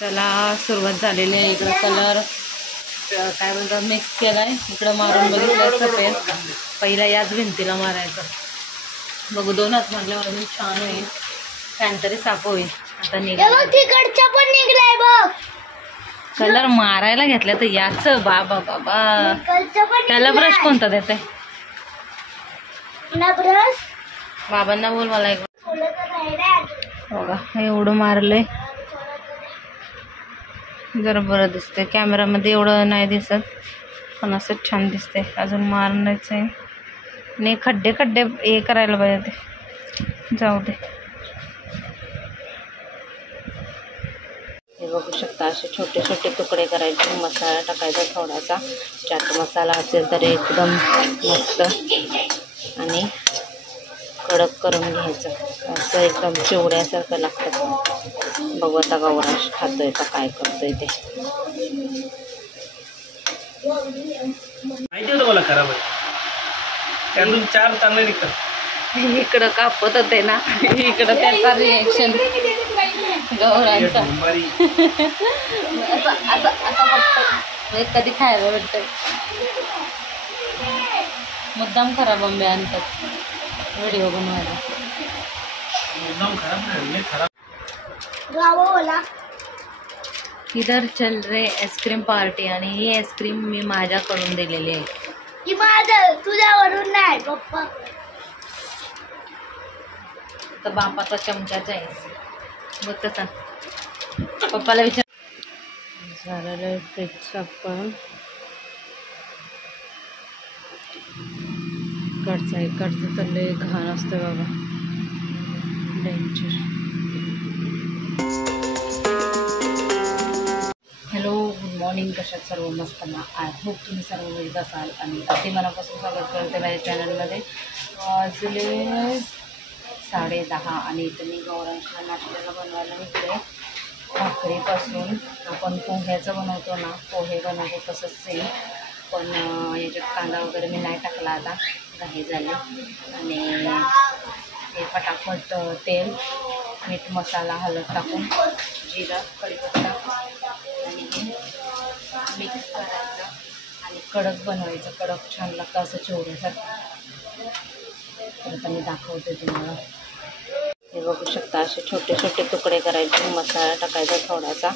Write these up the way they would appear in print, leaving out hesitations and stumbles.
त्याला सुरुवात झालेली आहे. इकडं कलर काय बोलतात मिक्स केलाय. इकडं मारून बघितलं सफेद. पहिला याच भिंतीला मारायचं. बघू 2 हात मारल्यावर अजून छान होईल. फॅन तरी साफ होईल. आता तिकडचा पण निघलाय बघ. कलर मारायला घेतला तर याच बाबा बाबा. त्याला ब्रश कोणता देते? बाबांना बोल मला एक. बघा एवढं मारलंय. जरा बरं दिसतंय. कॅमेरामध्ये एवढं नाही दिसत पण असं छान दिसतंय. अजून मारण्याचं आहे नाही. खड्डे खड्डे हे करायला पाहिजे ते. जाऊ दे. हे बघू शकता असे छोटे छोटे तुकडे करायचे. मसाला टाकायचा थोडासा. चाट मसाला असेल तर एकदम मस्त आणि कडक करून घ्यायचं. असं एकदम चिवड्यासारखं लागतं. बघू आता गौराश खातोय का काय करतोय ते. माहिती होतं मला खराब आहे. त्यातून 4 चांगले निघतात. इकडं कापत होते ना. इकडं त्याचा रिएक्शन गौरांचा असं कधी खायला भेटतंय. मुद्दाम खराब आंबे आणतात व्हिडिओ बनवायला. इधर चल रे आईस्क्रीम पार्टी. आणि ही आईस्क्रीम मी माझ्याकडून दिलेली आहे. तुझ्यावरून नाही पप्पा. तर बापाचा चमचाचा आहे बघ तसा. पप्पाला विचार. झालेलं आहे फ्रीज आपण. इकडचं तर लय घाण असतं बाबा. डेंजर. Hello good morning. कशात सर्व मस्त ना. आय होप तुम्ही सर्व वेळीच असाल आणि अगदी मनापासून स्वागत करते माझ्या चॅनलमध्ये. वाजले 10:30 आणि इथं मी गौरांशला नाश्त्याला बनवायला घेतले. भाकरीपासून आपण पोह्याचं बनवतो ना, पोहे बनवतो तसंच सेम. पण याच्यात कांदा वगैरे मी नाही टाकला. आता घाई झाली. आणि हे पटापट तेल मीठ मसाला हळद टाकून जिरा कढीपत्ता आणि हे मिक्स करायचं आणि कडक बनवायचं. कडक छान लागतं असं चिवड्यासारखं. तर आता मी दाखवते तुम्हाला. हे बघू शकता असे छोटे छोटे तुकडे करायचे. मसाला टाकायचा थोडासा.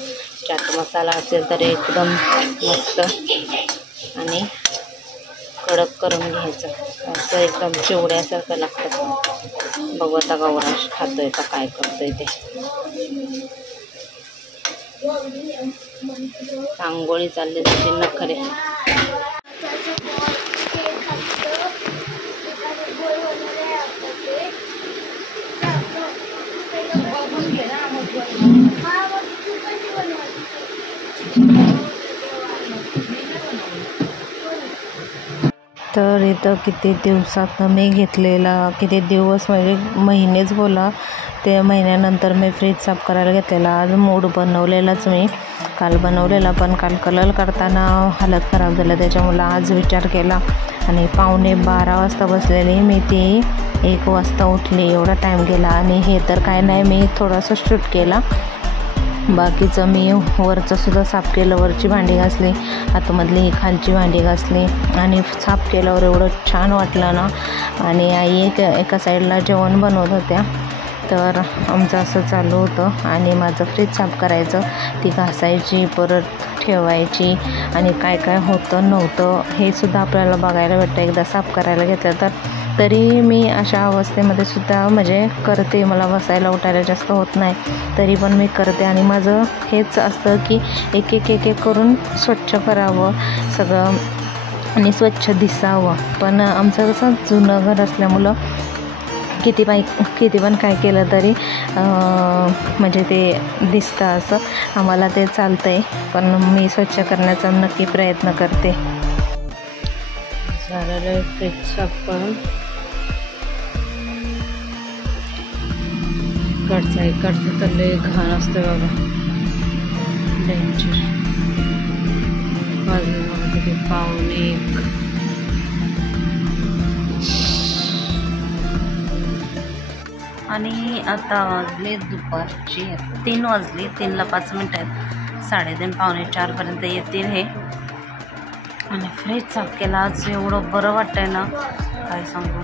चाट मसाला असेल तर एकदम मस्त आणि कडक करून घ्यायचं. असं एकदम चिवड्यासारखं लागतं. बघू आता गौराश खातोय का काय करतोय ते. आंघोळी चालली त्याची नखरे. तर इथं किती दिवसातनं मी घेतलेला, किती दिवस म्हणजे महिनेच बोला, ते महिन्यानंतर मी फ्रीज साफ करायला घेतलेला. आज मूड बनवलेलाच मी. काल बनवलेला पण काल कलर करताना हालत खराब झालं. त्याच्यामुळं आज विचार केला आणि 11:15 वाजता बसलेली मी. ती 1 वाजता उठली. एवढा टाईम गेला. आणि हे तर काय नाही, मी थोडंसं शूट केला. बाकीचं मी वरचंसुद्धा साफ केलं. वरची भांडी घासली, आतमधली ही खालची भांडी घासली. आणि साफ केल्यावर एवढं छान वाटलं ना. आणि आई एका साईडला जेवण बनवत होत्या. तर आमचं असं चालू होतं. आणि माझं फ्रीज साफ करायचं, ती घासायची, परत ठेवायची आणि काय काय होतं नव्हतं हे सुद्धा आपल्याला बघायला भेटतं एकदा साफ करायला घेतलं तर. तरी मी अशा अवस्थेमध्ये सुद्धा म्हणजे करते. मला बसायला उठायला जास्त होत नाही, तरी पण मी करते. आणि माझं हेच असतं की एक एक करून स्वच्छ करावं सगळं आणि स्वच्छ दिसावं. पण आमचं कसं जुनं घर असल्यामुळं किती पण काय केलं तरी म्हणजे ते दिसतं असं. आम्हाला ते चालतं आहे. पण मी स्वच्छ करण्याचा नक्की प्रयत्न करते. झालेलं फ्रीज साफ करून. इकडचं तर लय घाण असतं बाबा. डेंजर. वाजले किती 1:15. आणि आता वाजले दुपारची 3 वाजले. 3ला 5 मिनिटं आहेत. 3:30 पावणे 4पर्यंत येतील हे. आणि फ्रीज साफ केला आज. एवढं बरं वाटतंय ना, काय सांगू.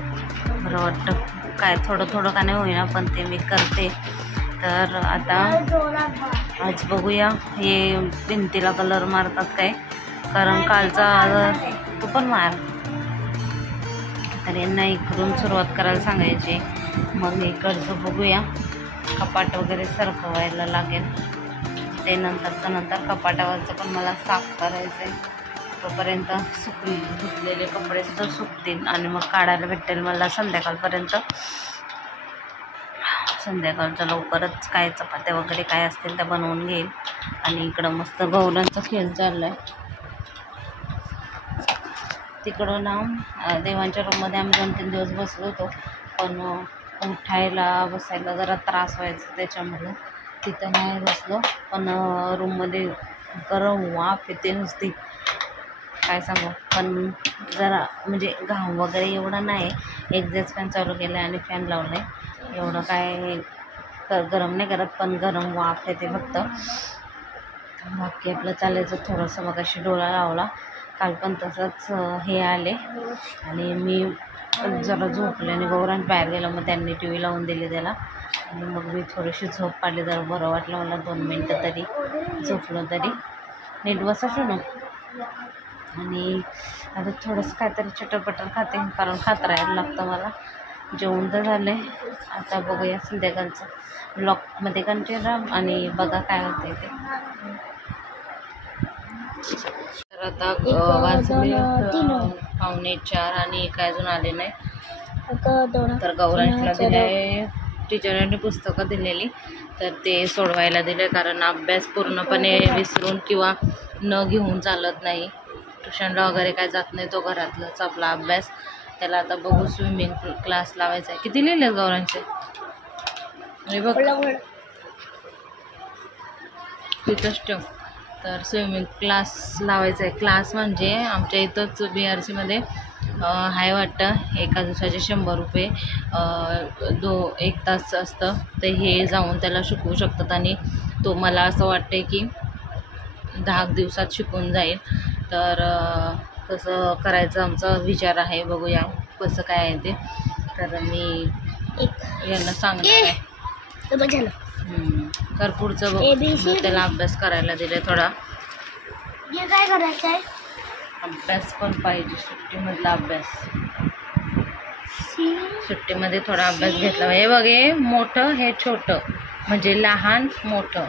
बरं वाटतं. काय थोडं थोडं का नाही होईना, पण ते मी करते. तर आता आज बघूया हे भिंतीला कलर मारतात काय, कारण कालचा तू पण मार. तर यांना इकडून सुरुवात करायला सांगायची. मग इकडचं बघूया. कपाट वगैरे सरकवायला लागेल. ते नंतर कपाटावरचं पण मला साफ करायचं आहे. तोपर्यंत धुतलेले कपडे सुद्धा सुकतील आणि मग काढायला भेटेल मला संध्याकाळपर्यंत. संध्याकाळचं लवकरच काय चपात्या वगैरे काय असतील त्या बनवून घेईल. आणि इकडं मस्त गौरांचा खेळ चालला आहे. तिकडं ना देवांच्या रूममध्ये आम्ही 2-3 दिवस बसलो होतो, पण उठायला बसायला जरा त्रास व्हायचा त्याच्यामुळे तिथं नाही बसलो. पण रूममध्ये गरम वाफ येते नुसती, काय सांगू. पण जरा म्हणजे घाम वगैरे एवढा नाही. एक्झॉस्ट फॅन चालू केला आहे आणि फॅन लावला आहे. एवढं काय गरम नाही करत, पण गरम वाफ येते फक्त. बाकी आपलं चालायचं थोडंसं. मग अशी डोळा लावला. काल पण तसंच हे आले आणि मी जरा झोपले आणि गौरांश बाहेर गेला. मग त्यांनी टी व्ही लावून दिली त्याला आणि मग मी थोडीशी झोप पाडली. जरा बरं वाटलं मला. 2 मिनटं तरी झोपलो तरी. नीट बसायचं ना. आणि आता थोडंसं काहीतरी चटरपटर खाते, कारण खात राहायला लागतं मला. जेवण तर झालं आहे. आता बघूया संध्याकाळचं ब्लॉगमध्ये कंटिन्यू आणि बघा काय होते ते. तर आता वाजले 3:45 आणि काय अजून आले नाही. तर गौरांशला दिले आहे टीचरांनी पुस्तकं दिलेली, तर ते सोडवायला दिले. कारण अभ्यास पूर्णपणे विसरून किंवा न घेऊन चालत नाही. ट्युशनला वगैरे काय जात नाही तो, घरातलाच आपला अभ्यास. त्याला आता बघू स्विमिंग क्लास लावायचा आहे. किती लिहिले गौरांचे हे बघ तिथंच ठेव. तर स्विमिंग क्लास लावायचा आहे. क्लास म्हणजे आमच्या इथंच BRCमध्ये आहे वाटतं. एका दिवसाचे 100 रुपये 1 तास असतं. तर हे जाऊन त्याला शिकवू शकतात आणि तो मला असं वाटते की 10 दिवसात शिकून जाईल. तर तसं करायचं आमचा विचार आहे. बघूया कसं काय आहे ते. तर मी यांना सांगणार आहे. तर पुढचं बघ. त्याला अभ्यास करायला दिले थोडा. काय करायचं आहे? अभ्यास पण पाहिजे. सुट्टीमधला अभ्यास. सुट्टीमध्ये थोडा अभ्यास घेतला. हे बघ, हे मोठं हे छोटं, म्हणजे लहान मोठं,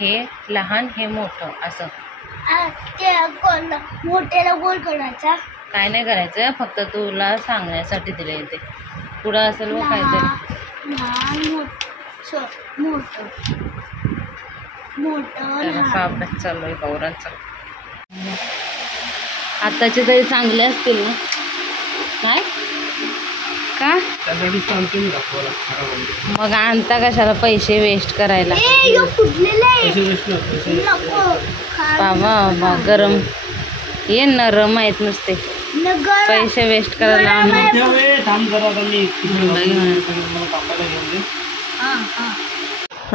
हे लहान हे मोठं असं. मोठ्याला गोल करायचा. काय नाही करायचं, फक्त तुला सांगण्यासाठी दिले येते. पुढं असेल व काहीतरी असा अभ्यास चालू आहे गौरांचा. आताचे तरी चांगले असतील ना, काय का मग आणता कशाला पैसे वेस्ट करायला. बाबा गरम ये नरम आहेत नुसते, पैसे वेस्ट करायला.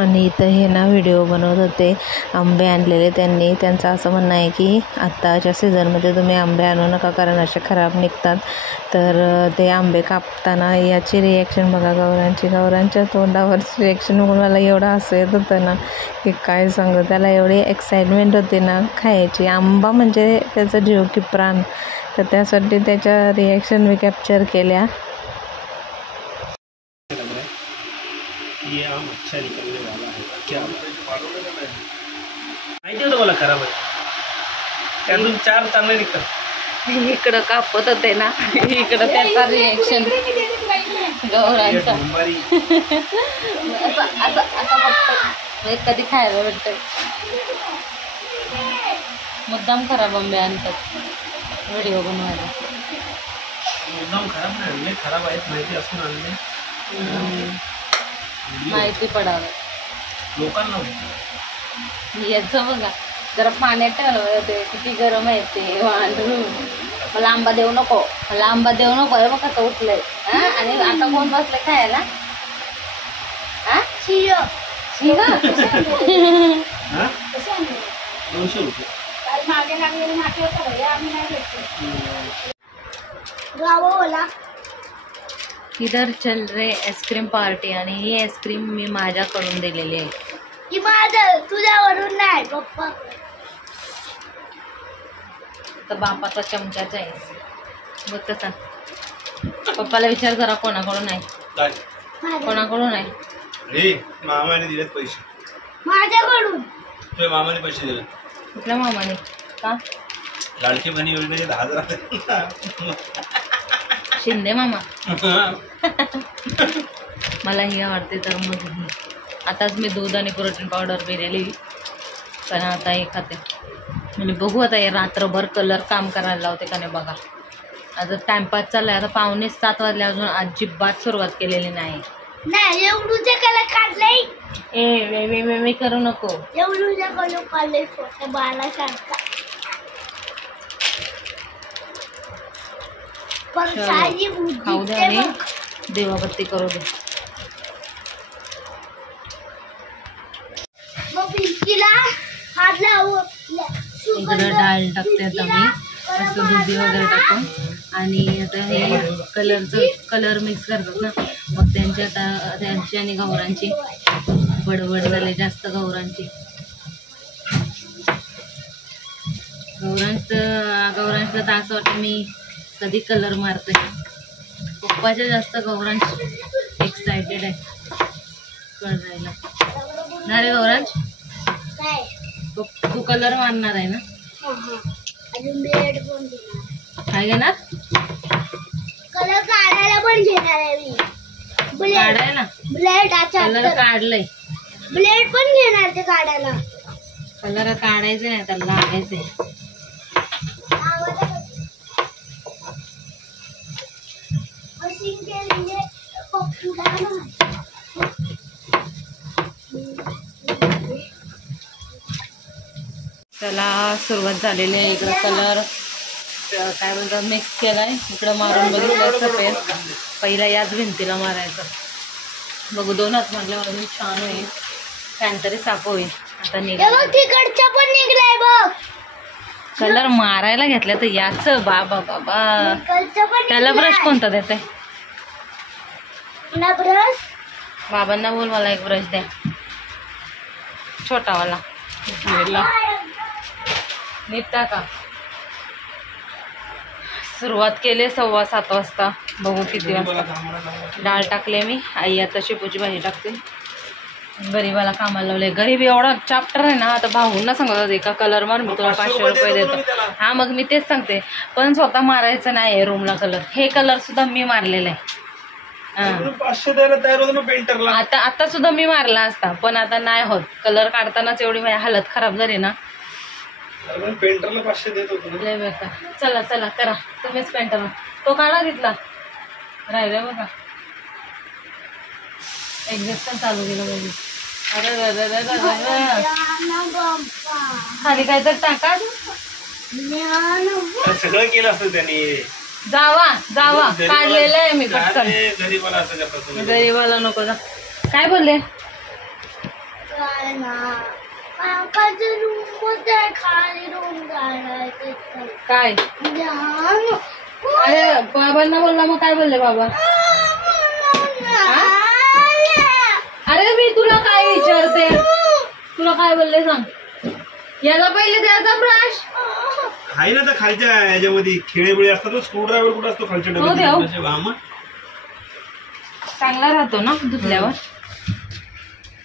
आणि इथं हे ना व्हिडिओ बनवत होते. आंबे आणलेले त्यांनी. त्यांचं असं म्हणणं आहे की आत्ताच्या सीझनमध्ये तुम्ही आंबे आणू नका, कारण असे खराब निघतात. तर ते आंबे कापताना याची रिॲक्शन बघा गौरांच्या तोंडावरची रिॲक्शन बघून मला एवढं हसू येत होतं ना की काय सांगू. त्याला एवढी एक्साइटमेंट होती ना खायची. आंबा म्हणजे त्याचा जीव की प्राण. तर त्यासाठी त्याच्या रिॲक्शन मी कॅप्चर केल्या. ये आम अच्छा निकलने वाला है क्या माहिती होतं मला खराब आहे. त्यातून 4 चांगले निघतात. इकडं कापत होते ना, इकडं त्याचा रिॲक्शन गौरांचा असं फक्त कधी खायला भेटतं. मुद्दाम खराब आंबे आणतात व्हिडिओ बनवायला. मुद्दाम खराब नाही आणले, खराब आहेत माहिती असून आणले. माहिती पडावं लोकांना. याचं बघा जरा पाण्यात ठेवलं ते किती गरम आहे ते. मला आंबा देऊ नको, मला आंबा देऊ नको. हे बघा कसं उठलंय. आणि आता कोण बसलंय खायला. 200 रुपये. मागे लागलेली माती होतं भैया, आम्ही नाही घेतली. गावाला इधर चल रे आईस्क्रीम पार्टी आणि ही आईस्क्रीम मी माझ्याकडून दिलेली आहे. की माझं तुझ्यावरून नाही पप्पा. तर बापाचा चमचाच आहे बघ कसा. पप्पाला विचार जरा कोणाकडून आहे, काय कोणाकडून आहे. हे मामाने दिलेत पैसे. माझ्याकडून. तुझ्या मामाने पैसे दिले. कुठल्या मामाने? का? लाडकी बहिणी योजनेचे 10,000. शिंदे मामा. मला ही आवडते तर मग ही. आताच मी दूध आणि प्रोटीन पावडर पिलेली, पण आता हे खाते. म्हणजे बघू आता हे रात्रभर कलर काम करायला लावते का नाही बघा. आता टाइमपास चाललाय. आता 6:45 वाजले, अजून अजिबात सुरुवात केलेली नाही. नाही एवढूचे कलर काढले. मी करू नको. एवढूचे कलर काढले छोट्या बाळासारखा. पण सारी खाऊ दे आणि देवाबत्ती करू दे. मग भिंतीला हात लावू. इकडं डाळ टाकते आता मी, असं दुधी वगैरे टाकून. आणि आता हे कलर मिक्स करतात ना, मग त्यांची आणि गौरांची बडबड झाले जास्त. गौरांची तर असं वाटतं मी कधी कलर मारते. पप्पाच्या जास्त गौरांश एक्सायटेड आहे करायला. ना रे गौरांश, काय तू कलर मारणार आहे ना? अजून ब्लेड पण घेणार. काय घेणार? कलर काढायला पण घेणार आहे मी. काढायला ब्लेड कलर काढलंय. ब्लेड पण घेणार ते काढायला. कलर काढायचे नाही, त्याला लागायचे. त्याला सुरुवात झालेली आहे. इकडं कलर काय म्हणतात मिक्स केलाय. इकडं मारून बघितलं सफेद. पहिला याच भिंतीला मारायचं. बघू 2 हात मारल्यावर अजून छान होईल. फॅन तरी साफ होईल. आता तिकडचा पण निघलाय बघ. कलर मारायला घेतल्या तर याच बाबा बाबा. त्याला ब्रश कोणता देत आहे? ब्रश बाबांना बोल मला एक ब्रश द्या, छोटावाला. निघता का? सुरुवात केली 7:15 वाजता. बघू किती वाजता. डाळ टाकले मी. आई आता शेपूची भाजी टाकते. गरीबाला कामाला लावले. गरीब एवढा चॅप्टर आहे ना. आता भाऊंना सांगत होते का कलर मार, मी तुला 500 रुपये देतो. हा मग मी तेच सांगते, पण स्वतः मारायचं नाही रूमला कलर. हे कलर सुद्धा मी मारलेला आहे. 500 द्यायला तयार होतो ना पेंटरला. आता सुद्धा मी मारला असता, पण आता नाही होत. कलर काढतानाच एवढी माझी हालत खराब झाली ना. पेंटरला 500 देत होतो. लय बेकार. चला चला करा तुम्हीच पेंटर. तो काढा तिथला राहिला बघा. एक्झिस्ट चालू केलं पाहिजे. अरे खाली काय तर टाका. सगळं केलं असतं त्यांनी. जावा काढलेलं आहे मी पटकन. गरीबाला नको जा. काय बोलले? काय? अरे बाबांना बोलला. मग काय बोलले बाबा? अरे मी तुला काय विचारते, तुला काय बोलले सांग. याला पहिले द्यायचा ब्रश आहे ना. तर खालच्या याच्यामध्ये खेळेबिळे असतात ना. स्क्रू ड्रायव्हर कुठे असतो खालच्या डब्यात? चांगला राहतो ना धुतल्यावर.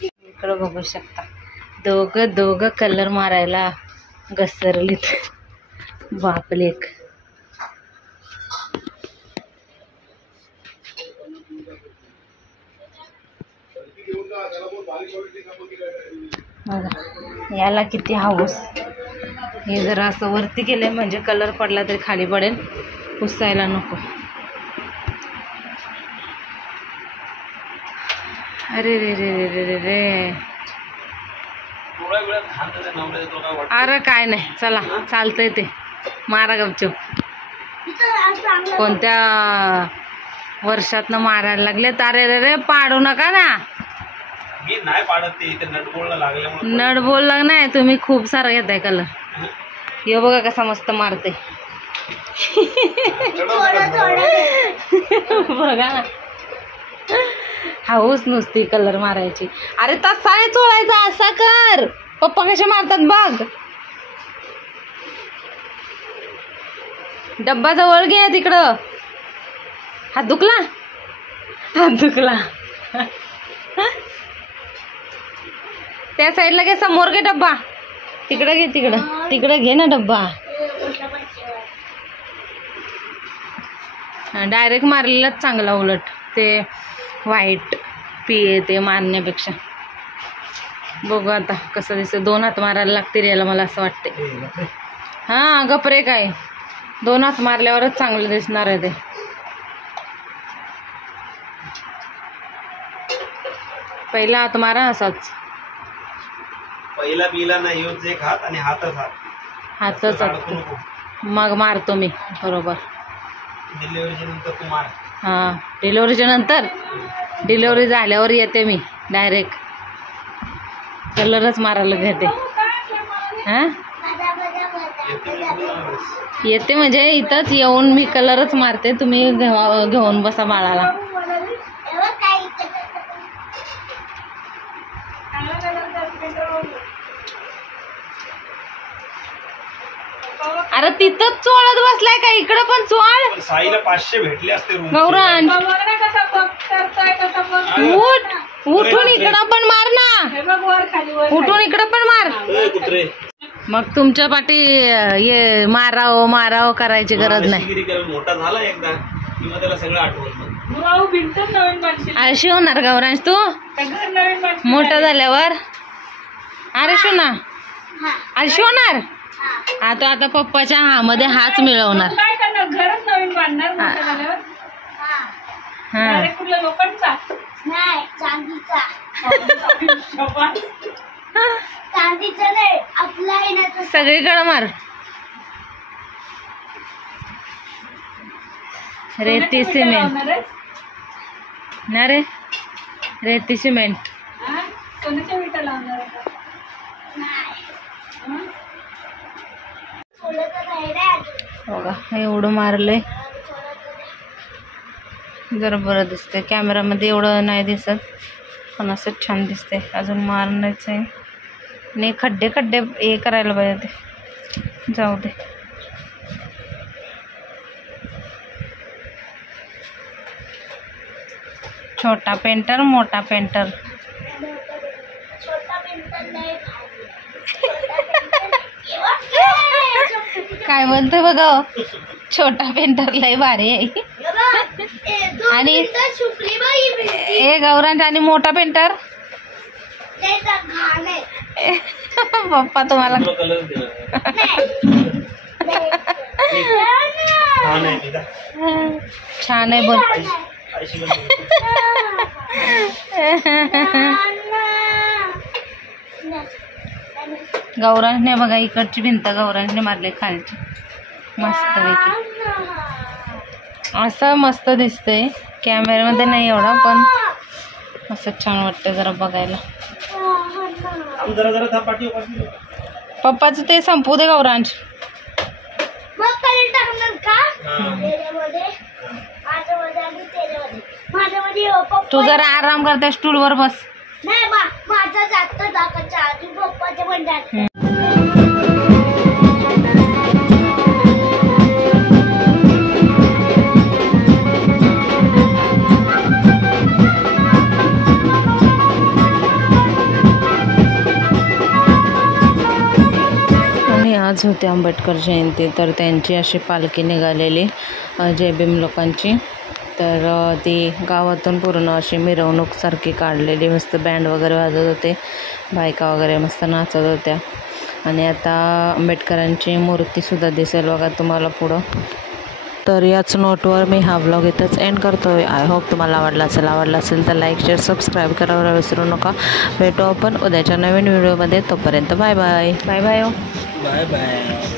इकडं बघू शकता दोघं कलर मारायला घसरलीत. बापलेक. बघा याला किती हाऊस. हे जरा असं वरती केलंय म्हणजे कलर पडला तरी खाली पडेल, पुसायला नको. अरे रे रे रे रे रे रे. अरे काय नाही, चला चालतंय ते. मारा गपचूप. कोणत्या वर्षातनं मारायला लागले. अरे रे रे पाडू नका ना. मी नाही पाडत ते इथे नटबोळला लागल्यामुळे. नट बोलला नाही तुम्ही, खूप सारा घेताय कलर. हे बघा कसा मस्त मारते. बघा ना, हाऊस नुसती कलर मारायची. अरे तसा आहे चोळायचा, असा कर. पप्पा कसे मारतात बघ. डब्बा जवळ घे तिकडं. हात दुखला, हात दुखला. त्या साईडला घे, समोर घे डब्बा. तिकडं घे, तिकडं तिकडं घे ना डब्बा. डायरेक्ट मारलेलाच चांगला, उलट ते व्हाईट ते मारण्यापेक्षा. बघू आता कसं दिसतं. 2 हात मारायला लागतील याला, मला असं वाटते. हां गपरे, काय 2 हात मारल्यावरच चांगलं दिसणार आहे ते. पहिला हात मारा असाच. पहिला बिला नाही ह्योच एक हात आणि हातच हातच मग मारतो मी बरोबर. डिलिव्हरीच्या नंतर तू मार. हां डिलिव्हरीच्या नंतर, डिलिव्हरी झाल्यावर येते मी डायरेक्ट कलरच मारायला घेते. हां येते म्हणजे इथंच येऊन मी कलरच मारते. तुम्ही घेऊन बसा बाळाला. अरे तिथंच चोळत बसलाय का, इकडं पण चोळ. साईला 500 भेटले असते. गौरांश उठून इकडं पण मार ना, उठून इकडं पण मार. मग तुमच्या पाठी ये मारावं मारावं करायची गरज नाही. मोठा झाला एकदा किंवा त्याला सगळं आठवलं. आळशी होणार गौरांश तू मोठा झाल्यावर. अरे शोना आळशी होणार. आता पप्पाच्या हामध्ये हाच मिळवणार. सगळीकडे मार. रेती सिमेंट ना रे, रेती सिमेंट. बघा एवढं मारलंय. जरा बरं दिसतंय कॅमेरामध्ये, एवढं नाही दिसत पण असं छान दिसतंय. अजून मारण्याचं आहे आणि खड्डे खड्डे हे करायला पाहिजे ते. जाऊ दे. छोटा पेंटर मोठा पेंटर. काय बोलतोय बघा, छोटा पेंटर लय भारी आहे. आणि ए गौरांश आणि मोठा पेंटर. पप्पा तुम्हाला छान आहे बोल. गौरांशने बघा इकडची भिंत गौरांशने मारली खालची मस्त पैकी. असं मस्त दिसतंय कॅमेऱ्यामध्ये नाही एवढा, पण असं छान वाटतं जरा बघायला. पप्पाचं ते संपू दे गौरांश. तू जरा आराम करते, स्टूलवर बस. नाही माझा जास्त दाखवायचा आधी पप्पाच्या पण. आणि आज होते आंबेडकर जयंती, तर त्यांची अशी पालखी निघालेली जय भीम लोकांची. तर ती गावातून पूर्ण अशी मिरवणूकसारखी काढलेली, मस्त बँड वगैरे वाजत होते, बायका वगैरे मस्त नाचत होत्या. आणि आता आंबेडकरांची मूर्तीसुद्धा दिसेल बघा तुम्हाला पुढं. तर याच नोटवर मी हा ब्लॉग इथंच एंड करतो आहे. आय होप तुम्हाला आवडला असेल तर लाईक शेअर सबस्क्राईब करायला विसरू नका. भेटू आपण उद्याच्या नवीन व्हिडिओमध्ये. तोपर्यंत bye bye. Bye bye. Bye bye.